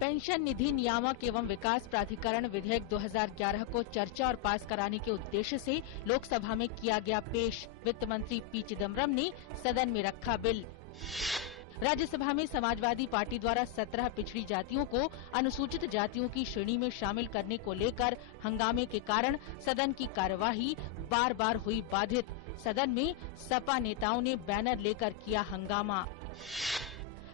Pension निधि नियामक एवं विकास प्राधिकरण विधेयक 2011 को चर्चा और पास कराने के उद्देश्य से लोकसभा में किया गया पेश। वित्त मंत्री पी चिदम्बरम ने सदन में रखा बिल। राज्यसभा में समाजवादी पार्टी द्वारा 17 पिछड़ी जातियों को अनुसूचित जातियों की श्रेणी में शामिल करने को लेकर हंगामे के कारण सदन की कार्यवाही बार बार हुई बाधित। सदन में सपा नेताओं ने बैनर लेकर किया हंगामा।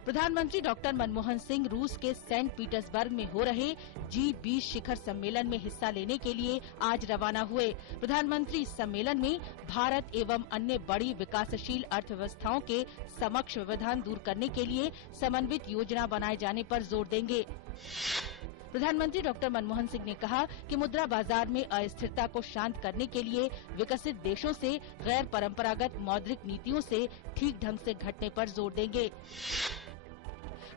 प्रधानमंत्री डॉक्टर मनमोहन सिंह रूस के सेंट पीटर्सबर्ग में हो रहे G20 शिखर सम्मेलन में हिस्सा लेने के लिए आज रवाना हुए। प्रधानमंत्री इस सम्मेलन में भारत एवं अन्य बड़ी विकासशील अर्थव्यवस्थाओं के समक्ष व्यवधान दूर करने के लिए समन्वित योजना बनाए जाने पर जोर देंगे। प्रधानमंत्री डॉक्टर मनमोहन सिंह ने कहा कि मुद्रा बाजार में अस्थिरता को शांत करने के लिए विकसित देशों से गैर परंपरागत मौद्रिक नीतियों से ठीक ढंग से घटने पर जोर देंगे।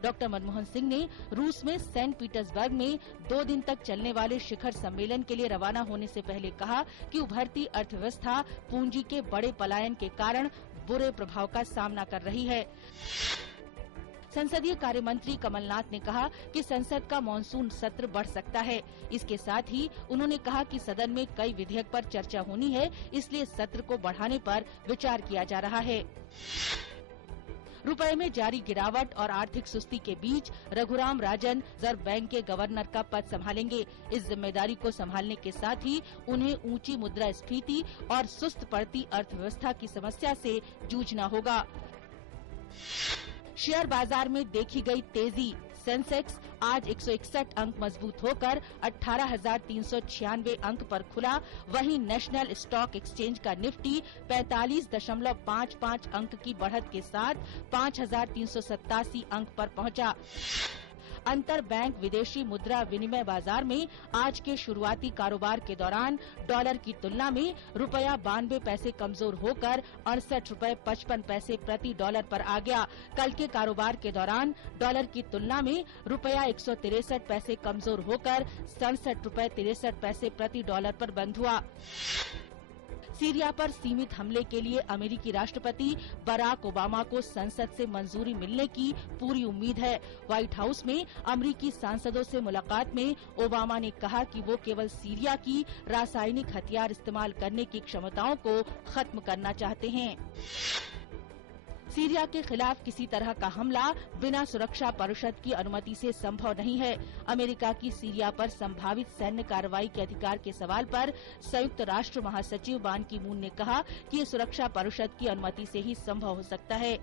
डॉक्टर मनमोहन सिंह ने रूस में सेंट पीटर्सबर्ग में 2 दिन तक चलने वाले शिखर सम्मेलन के लिए रवाना होने से पहले कहा कि उभरती अर्थव्यवस्था पूंजी के बड़े पलायन के कारण बुरे प्रभाव का सामना कर रही है। संसदीय कार्य मंत्री कमलनाथ ने कहा कि संसद का मानसून सत्र बढ़ सकता है। इसके साथ ही उन्होंने कहा कि सदन में कई विधेयक पर चर्चा होनी है, इसलिए सत्र को बढ़ाने पर विचार किया जा रहा है। रुपए में जारी गिरावट और आर्थिक सुस्ती के बीच रघुराम राजन रिजर्व बैंक के गवर्नर का पद संभालेंगे। इस जिम्मेदारी को संभालने के साथ ही उन्हें ऊंची मुद्रास्फीति और सुस्त पड़ती अर्थव्यवस्था की समस्या से जूझना होगा। शेयर बाजार में देखी गई तेजी। सेंसेक्स आज 161 अंक मजबूत होकर 18,396 अंक पर खुला। वहीं नेशनल स्टॉक एक्सचेंज का निफ्टी 45.55 अंक की बढ़त के साथ 5,387 अंक पर पहुंचा। अंतर बैंक विदेशी मुद्रा विनिमय बाजार में आज के शुरुआती कारोबार के दौरान डॉलर की तुलना में रुपया 92 पैसे कमजोर होकर 68.55 प्रति डॉलर पर आ गया। कल के कारोबार के दौरान डॉलर की तुलना में रुपया 163 पैसे कमजोर होकर 67.63 पैसे प्रति डॉलर पर बंद हुआ। सीरिया पर सीमित हमले के लिए अमेरिकी राष्ट्रपति बराक ओबामा को संसद से मंजूरी मिलने की पूरी उम्मीद है। व्हाइट हाउस में अमेरिकी सांसदों से मुलाकात में ओबामा ने कहा कि वो केवल सीरिया की रासायनिक हथियार इस्तेमाल करने की क्षमताओं को खत्म करना चाहते हैं। सीरिया के खिलाफ किसी तरह का हमला बिना सुरक्षा परिषद की अनुमति से संभव नहीं है। अमेरिका की सीरिया पर संभावित सैन्य कार्रवाई के अधिकार के सवाल पर संयुक्त राष्ट्र महासचिव बान की मून ने कहा कि ये सुरक्षा परिषद की अनुमति से ही संभव हो सकता है।